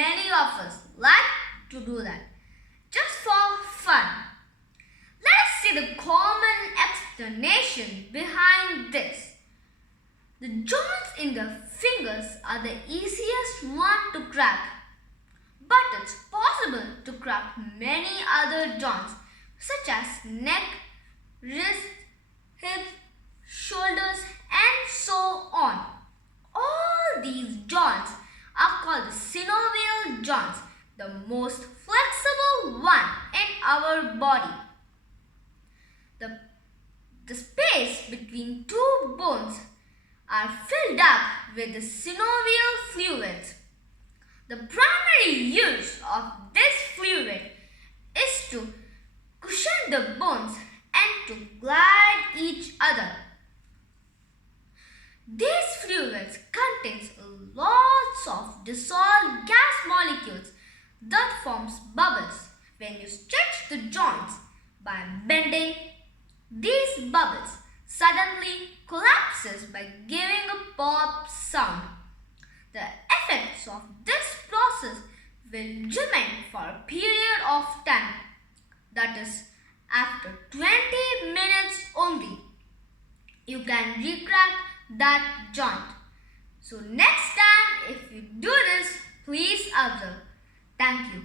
many of us like to do that just for fun. Let us see the common explanation behind this. The joints in the fingers are the easiest one to crack, but it's possible to crack many other joints such as neck, wrist, hips, shoulders and so on. All these joints are called the synovial joints, the most flexible one in our body. The space between two bones are filled up with the synovial fluid. The primary use of this fluid is to cushion the bones and to glide each other. These fluids contains lots of dissolved gas molecules that forms bubbles when you stretch the joints. By bending, these bubbles suddenly collapses by giving a pop sound. The effects of this process will remain for a period of time, that is, after 20 minutes only, you can recrack that joint. So next time if you do this, please observe. Thank you.